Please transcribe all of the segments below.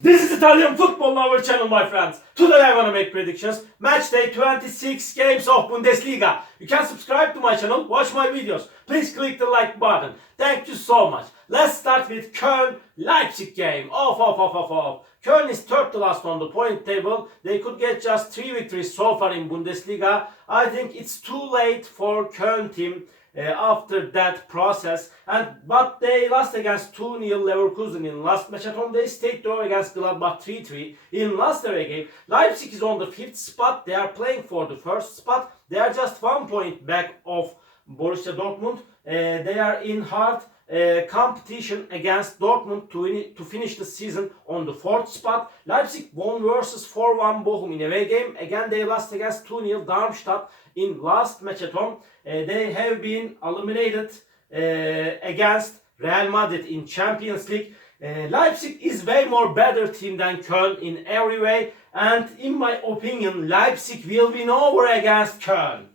This is Italian football, our channel, my friends. Today I want to make predictions. Match day 26 games of Bundesliga. You can subscribe to my channel, watch my videos. Please click the like button. Thank you so much. Let's start with Köln Leipzig game. Köln is third to last on the point table. They could get just 3 victories so far in Bundesliga. I think it's too late for Köln team after that process, but they lost against 2-0 Leverkusen in last match at home. They stayed draw against Gladbach 3-3 in last Serie game. Leipzig is on the 5th spot. They are playing for the first spot. They are just 1 point back of Borussia Dortmund. They are in hard competition against Dortmund to finish the season on the 4th spot. Leipzig won versus 4-1 Bochum in away game. Again, they lost against 2-0 Darmstadt in last match at home. They have been eliminated against Real Madrid in Champions League. Leipzig is way more better team than Köln in every way, and in my opinion, Leipzig will win over against Köln.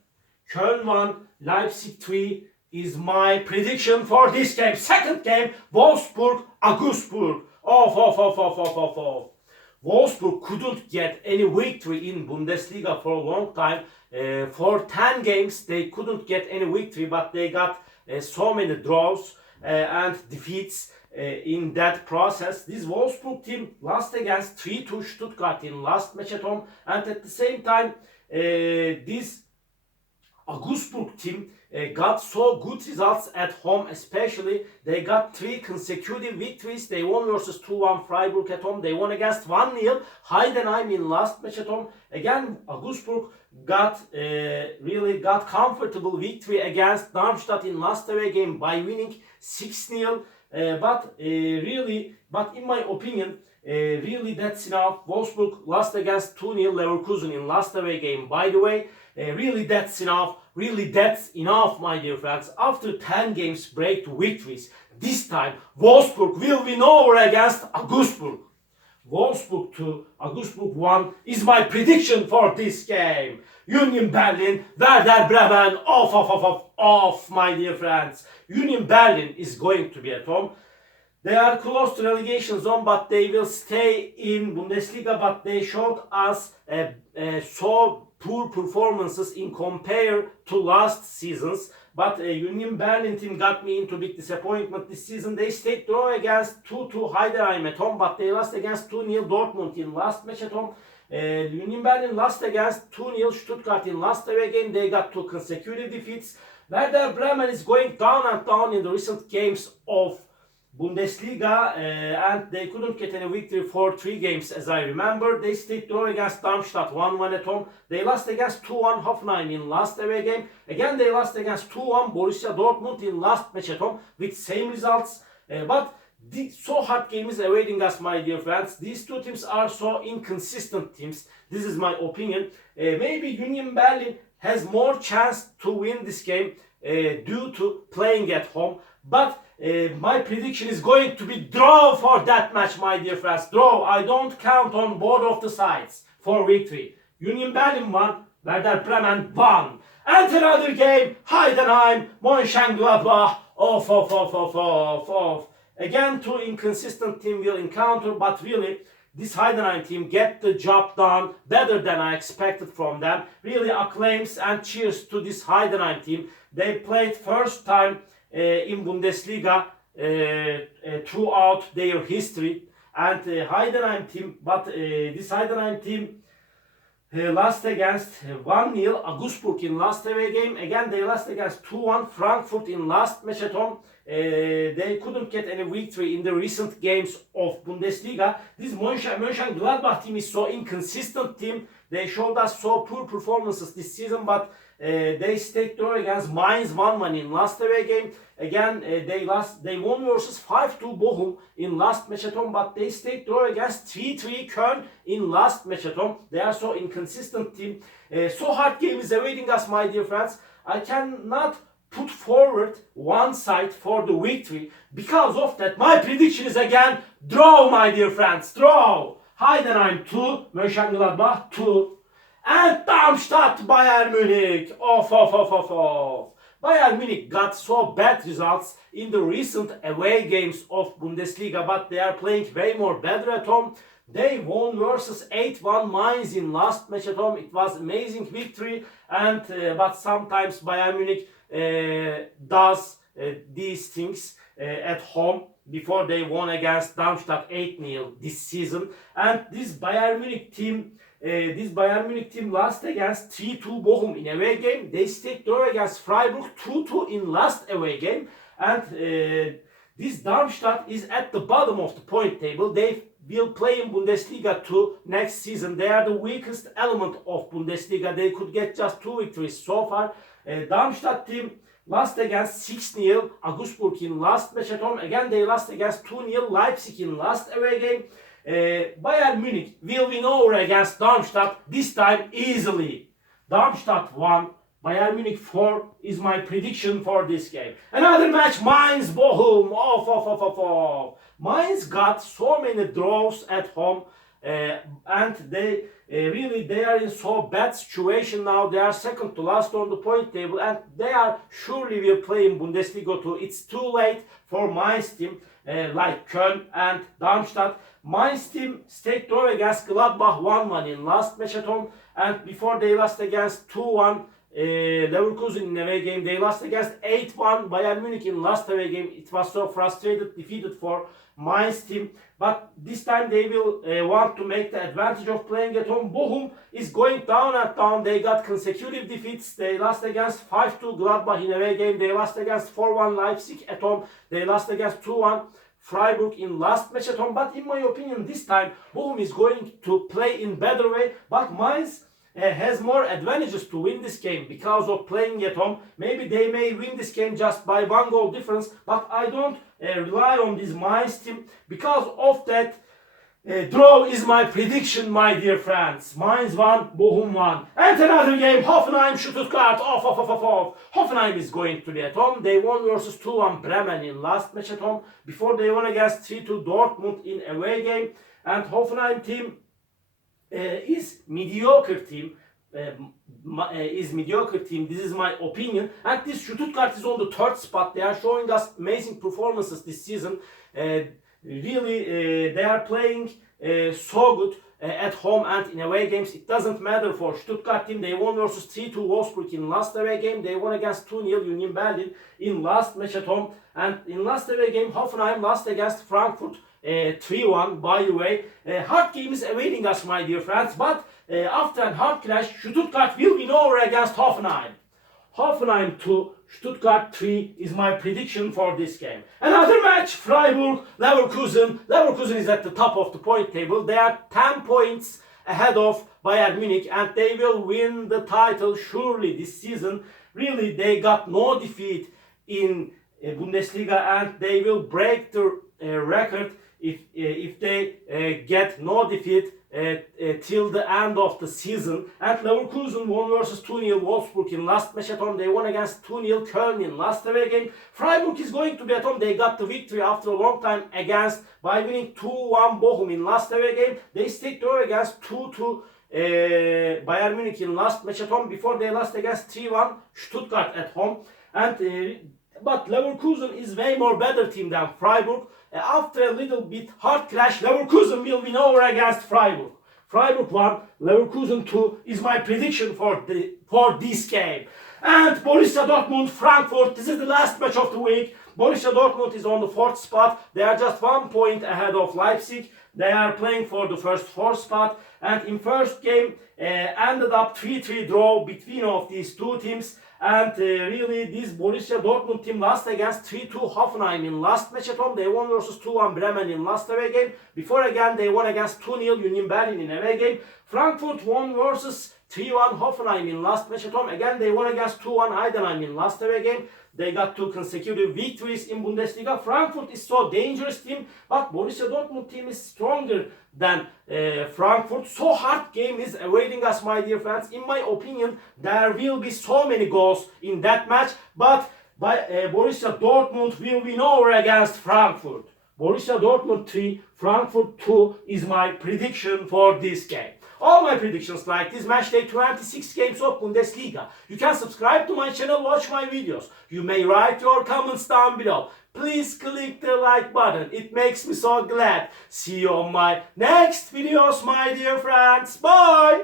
Köln 1, Leipzig 3 is my prediction for this game. Second game, Wolfsburg, Augsburg. Wolfsburg couldn't get any victory in Bundesliga for a long time. For 10 games, they couldn't get any victory, but they got so many draws and defeats in that process. This Wolfsburg team lost against 3-2 Stuttgart in last match at home, and at the same time, this Augsburg team got so good results at home, especially they got 3 consecutive victories. They won versus 2-1 Freiburg at home. They won against 1-0 Heidenheim in last match at home. Again, Augsburg really got comfortable victory against Darmstadt in last away game by winning 6-0. But in my opinion, really that's enough. Wolfsburg lost against 2-0 Leverkusen in last away game, by the way. Really that's enough. Really that's enough, my dear friends. After 10 games break to victories, this time Wolfsburg will win over against Augsburg. Wolfsburg 2, Augsburg 1 is my prediction for this game. Union Berlin, Werder Bremen, off, my dear friends. Union Berlin is going to be at home. They are close to relegation zone, but they will stay in Bundesliga. But they showed us so poor performances in compare to last seasons. But Union Berlin team got me into big disappointment this season. They stayed draw against 2-2 Heidenheim at home, but they lost against 2-0 Dortmund in last match at home. Union Berlin lost against 2-0 Stuttgart in last away game. They got 2 consecutive defeats. Werder Bremen is going down and down in the recent games of Bundesliga, and they couldn't get any victory for 3 games as I remember. They stayed draw against Darmstadt 1-1 at home. They lost against 2-1 Hoffenheim in last away game. Again, they lost against 2-1 Borussia Dortmund in last match at home with same results. But so hard game is awaiting us, my dear friends. These 2 teams are so inconsistent teams. This is my opinion. Maybe Union Berlin has more chance to win this game due to playing at home. But my prediction is going to be draw for that match, my dear friends. Draw. I don't count on both of the sides for victory. Union Berlin 1, Werder Bremen 1. And another game, Heidenheim, Mönchengladbach. Again, 2 inconsistent teams will encounter, but really, this Heidenheim team get the job done better than I expected from them. Really, acclaims and cheers to this Heidenheim team. They played first time in Bundesliga throughout their history, and Heidenheim team, but this Heidenheim team lost against 1-0 Augsburg in last away game. Again, they lost against 2-1 Frankfurt in last match at home. They couldn't get any victory in the recent games of Bundesliga. This Mönchengladbach team is so inconsistent team. They showed us so poor performances this season, but they stayed draw against Mainz 1-1 in last away game. Again, they won versus 5-2 Bochum in last match at home, but they stayed draw against 3-3 Köln in last match at home. They are so inconsistent team. So hard game is awaiting us, my dear friends. I cannot put forward one side for the victory. Because of that, my prediction is again draw, my dear friends. Draw. Heidenheim 2, Mönchengladbach 2. And Darmstadt, Bayern Munich. Bayern Munich got so bad results in the recent away games of Bundesliga, but they are playing way more better at home. They won versus 8-1 Mainz in last match at home. It was amazing victory, and but sometimes Bayern Munich does these things at home. Before they won against Darmstadt 8-0 this season, and this Bayern Munich team lost against 3-2 Bochum in away game. They stayed draw against Freiburg 2-2 in last away game, and this Darmstadt is at the bottom of the point table. They will play in Bundesliga 2 next season. They are the weakest element of Bundesliga. They could get just 2 victories so far. Darmstadt team lost against 6-0 Augsburg in last match at home. Again, they lost against 2-0 Leipzig in last away game. Bayern Munich will win over against Darmstadt, this time easily. Darmstadt 1, Bayern Munich 4 is my prediction for this game. Another match, Mainz Bochum. Mainz got so many draws at home, and they are in so bad situation now. They are second to last on the point table, and they are surely will play in Bundesliga too. It's too late for Mainz team like Köln and Darmstadt. Mainz team stayed draw against Gladbach 1-1 in last match at home, and before they lost against 2-1 Leverkusen in away game. They lost against 8-1 Bayern Munich in last away game. It was so defeated for Mainz team. But this time they will want to make the advantage of playing at home. Bochum is going down and down. They got consecutive defeats. They lost against 5-2 Gladbach in away game. They lost against 4-1 Leipzig at home. They lost against 2-1 Freiburg in last match at home. But in my opinion, this time Bochum is going to play in better way. But Mainz has more advantages to win this game because of playing at home. Maybe they may win this game just by 1 goal difference, but I don't rely on this Mainz team. Because of that, draw is my prediction, my dear friends. Mainz 1, Bochum 1. And another game, Hoffenheim, Stuttgart. Hoffenheim is going to be at home. They won versus 2-1 Bremen in last match at home. Before they won against 3-2 Dortmund in away game. And Hoffenheim team is mediocre team. This is my opinion. And this Stuttgart is on the 3rd spot. They are showing us amazing performances this season. Really, they are playing so good at home and in away games. It doesn't matter for Stuttgart team. They won versus 3-2 Wolfsburg in last away game. They won against 2-0 Union Berlin in last match at home. And in last away game, Hoffenheim lost against Frankfurt 3-1. By the way, hard game is awaiting us, my dear friends. But after a hard clash, Stuttgart will win over against Hoffenheim. Hoffenheim 2, Stuttgart 3 is my prediction for this game. Another match, Freiburg, Leverkusen. Leverkusen is at the top of the point table. They are 10 points ahead of Bayern Munich, and they will win the title surely this season. Really, they got no defeat in Bundesliga, and they will break the record if they get no defeat till the end of the season. And Leverkusen won versus 2-0 Wolfsburg in last match at home. They won against 2-0 Köln in last away game. Freiburg is going to be at home. They got the victory after a long time by winning 2-1 Bochum in last away game. They stayed draw against 2-2 Bayern Munich in last match at home. Before they lost against 3-1 Stuttgart at home. And but Leverkusen is way more better team than Freiburg. After a little bit hard clash, Leverkusen will win over against Freiburg. Freiburg 1, Leverkusen 2 is my prediction for this game. And Borussia Dortmund, Frankfurt, this is the last match of the week. Borussia Dortmund is on the 4th spot. They are just 1 point ahead of Leipzig. They are playing for the first 4 spot. And in first game, ended up 3-3 draw between of these two teams. And really, this Borussia Dortmund team lost against 3-2 Hoffenheim in last match at home. They won versus 2-1 Bremen in last away game. Before again, they won against 2-0 Union Berlin in away game. Frankfurt won versus 3-1 Hoffenheim in last match at home. Again, they won against 2-1 Heidenheim in last away game. They got 2 consecutive victories in Bundesliga. Frankfurt is so dangerous team, but Borussia Dortmund team is stronger than Frankfurt. So hard game is awaiting us, my dear friends. In my opinion, there will be so many goals in that match, but Borussia Dortmund will win over against Frankfurt. Borussia Dortmund 3, Frankfurt 2 is my prediction for this game. All my predictions like this match day 26 games of Bundesliga. You can subscribe to my channel, watch my videos. You may write your comments down below. please click the like button. It makes me so glad. See you on my next videos, my dear friends. Bye!